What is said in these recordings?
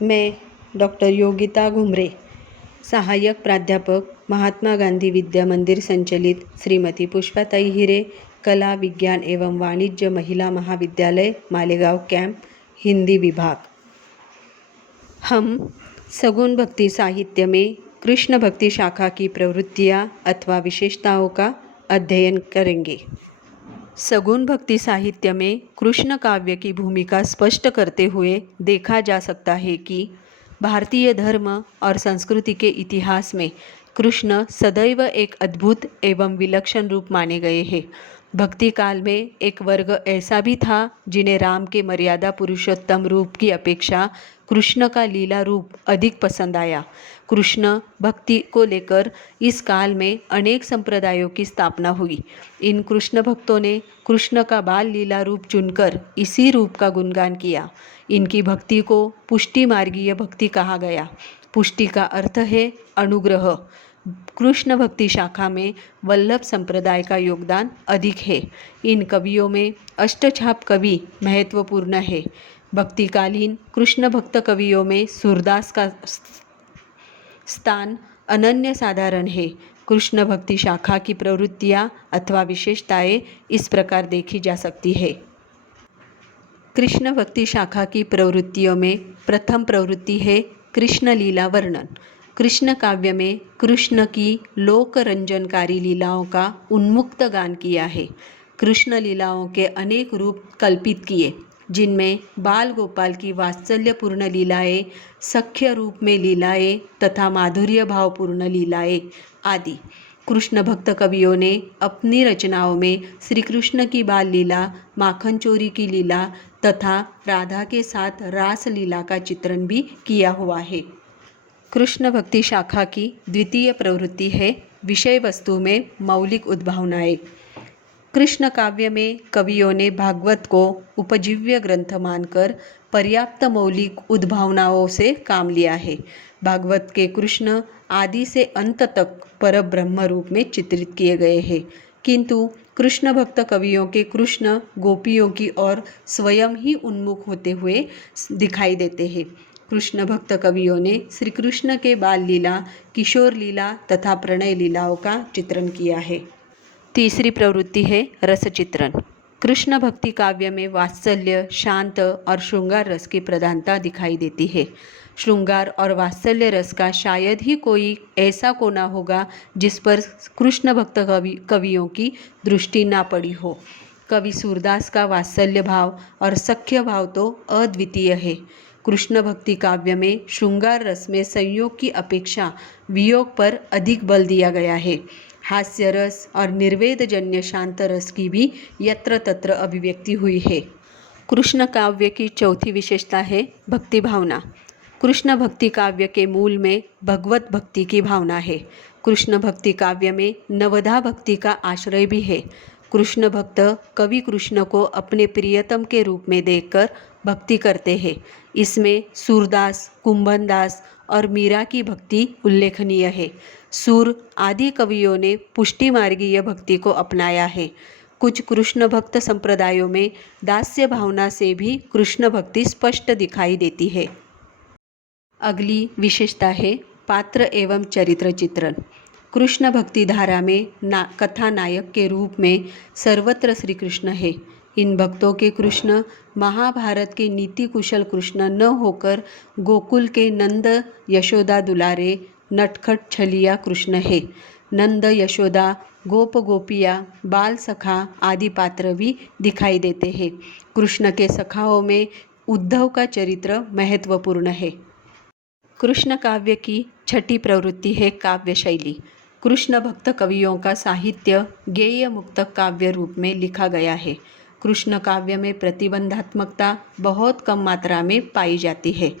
मैं डॉक्टर योगिता घुमरे, सहायक प्राध्यापक, महात्मा गांधी विद्या मंदिर संचलित श्रीमती पुष्पाताई हिरे कला विज्ञान एवं वाणिज्य महिला महाविद्यालय मालेगांव कैंप, हिंदी विभाग। हम सगुण भक्ति साहित्य में कृष्ण भक्ति शाखा की प्रवृत्तियाँ अथवा विशेषताओं का अध्ययन करेंगे। सगुण भक्ति साहित्य में कृष्ण काव्य की भूमिका स्पष्ट करते हुए देखा जा सकता है कि भारतीय धर्म और संस्कृति के इतिहास में कृष्ण सदैव एक अद्भुत एवं विलक्षण रूप माने गए हैं। भक्ति काल में एक वर्ग ऐसा भी था जिन्हें राम के मर्यादा पुरुषोत्तम रूप की अपेक्षा कृष्ण का लीला रूप अधिक पसंद आया। कृष्ण भक्ति को लेकर इस काल में अनेक संप्रदायों की स्थापना हुई। इन कृष्ण भक्तों ने कृष्ण का बाल लीला रूप चुनकर इसी रूप का गुणगान किया। इनकी भक्ति को पुष्टि मार्गीय भक्ति कहा गया। पुष्टि का अर्थ है अनुग्रह। कृष्ण भक्ति शाखा में वल्लभ संप्रदाय का योगदान अधिक है। इन कवियों में अष्टछाप कवि महत्वपूर्ण है। भक्तिकालीन कृष्ण भक्त कवियों में सूरदास का स्थान अनन्य साधारण है। कृष्ण भक्ति शाखा की प्रवृत्तियाँ अथवा विशेषताएं इस प्रकार देखी जा सकती है। कृष्ण भक्ति शाखा की प्रवृत्तियों में प्रथम प्रवृत्ति है कृष्ण लीला वर्णन। कृष्ण काव्य में कृष्ण की लोक रंजनकारी लीलाओं का उन्मुक्त गान किया है। कृष्ण लीलाओं के अनेक रूप कल्पित किए, जिनमें बाल गोपाल की वात्सल्यपूर्ण लीलाएं, सख्य रूप में लीलाएं तथा माधुर्य भावपूर्ण लीलाएं आदि। कृष्ण भक्त कवियों ने अपनी रचनाओं में श्री कृष्ण की बाल लीला, माखन चोरी की लीला तथा राधा के साथ रास लीला का चित्रण भी किया हुआ है। कृष्ण भक्ति शाखा की द्वितीय प्रवृत्ति है विषय वस्तु में मौलिक उद्भावनाएं। कृष्ण काव्य में कवियों ने भागवत को उपजीव्य ग्रंथ मानकर पर्याप्त मौलिक उद्भावनाओं से काम लिया है। भागवत के कृष्ण आदि से अंत तक परब्रह्म रूप में चित्रित किए गए हैं, किंतु कृष्ण भक्त कवियों के कृष्ण गोपियों की ओर स्वयं ही उन्मुख होते हुए दिखाई देते हैं। कृष्ण भक्त कवियों ने श्री कृष्ण के बाल लीला, किशोर लीला तथा प्रणय लीलाओं का चित्रण किया है। तीसरी प्रवृत्ति है रस चित्रण। कृष्ण भक्ति काव्य में वात्सल्य, शांत और श्रृंगार रस की प्रधानता दिखाई देती है। श्रृंगार और वात्सल्य रस का शायद ही कोई ऐसा कोना होगा जिस पर कृष्ण भक्त कवियों की दृष्टि ना पड़ी हो। कवि सूरदास का वात्सल्य भाव और सख्य भाव तो अद्वितीय है। कृष्ण भक्ति काव्य में श्रृंगार रस में संयोग की अपेक्षा वियोग पर अधिक बल दिया गया है। हास्य रस और निर्वेदजन्य शांत रस की भी यत्र तत्र अभिव्यक्ति हुई है। कृष्ण काव्य की चौथी विशेषता है भक्ति भावना। कृष्ण भक्ति काव्य के मूल में भगवत भक्ति की भावना है। कृष्ण भक्ति काव्य में नवधा भक्ति का आश्रय भी है। कृष्ण भक्त कवि कृष्ण को अपने प्रियतम के रूप में देखकर भक्ति करते हैं। इसमें सूरदास, कुंभनदास और मीरा की भक्ति उल्लेखनीय है। सूर आदि कवियों ने पुष्टि मार्गीय भक्ति को अपनाया है। कुछ कृष्ण भक्त संप्रदायों में दास्य भावना से भी कृष्ण भक्ति स्पष्ट दिखाई देती है। अगली विशेषता है पात्र एवं चरित्र चित्रण। कृष्ण भक्ति धारा में कथा नायक के रूप में सर्वत्र श्री कृष्ण है। इन भक्तों के कृष्ण महाभारत के नीति कुशल कृष्ण न होकर गोकुल के नंद यशोदा दुलारे नटखट छलिया कृष्ण है। नंद यशोदा, गोप गोपिया, बाल सखा आदि पात्र भी दिखाई देते हैं। कृष्ण के सखाओं में उद्धव का चरित्र महत्वपूर्ण है। कृष्ण काव्य की छठी प्रवृत्ति है काव्य शैली। कृष्ण भक्त कवियों का साहित्य गेय मुक्तक काव्य रूप में लिखा गया है। कृष्ण काव्य में प्रतिबंधात्मकता बहुत कम मात्रा में पाई जाती है।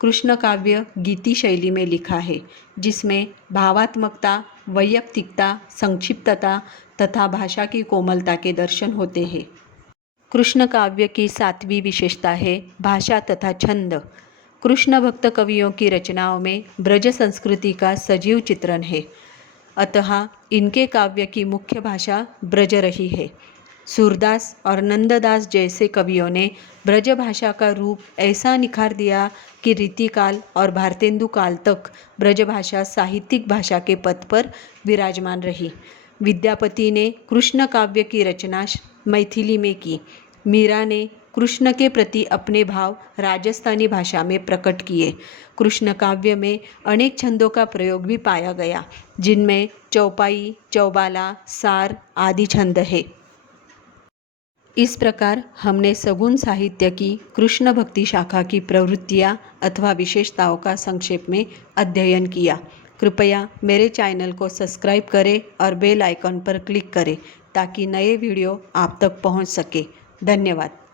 कृष्ण काव्य गीति शैली में लिखा है, जिसमें भावात्मकता, वैयक्तिकता, संक्षिप्तता तथा भाषा की कोमलता के दर्शन होते हैं। कृष्ण काव्य की सातवीं विशेषता है भाषा तथा छंद। कृष्ण भक्त कवियों की रचनाओं में ब्रज संस्कृति का सजीव चित्रण है, अतः इनके काव्य की मुख्य भाषा ब्रज रही है। सूरदास और नंददास जैसे कवियों ने ब्रजभाषा का रूप ऐसा निखार दिया कि रीतिकाल और भारतेंदु काल तक ब्रजभाषा साहित्यिक भाषा के पद पर विराजमान रही। विद्यापति ने कृष्ण काव्य की रचना मैथिली में की। मीरा ने कृष्ण के प्रति अपने भाव राजस्थानी भाषा में प्रकट किए। कृष्ण काव्य में अनेक छंदों का प्रयोग भी पाया गया, जिनमें चौपाई, चौबाला, सार आदि छंद है। इस प्रकार हमने सगुण साहित्य की कृष्ण भक्ति शाखा की प्रवृत्तियाँ अथवा विशेषताओं का संक्षेप में अध्ययन किया। कृपया मेरे चैनल को सब्सक्राइब करें और बेल आइकन पर क्लिक करें ताकि नए वीडियो आप तक पहुंच सके। धन्यवाद।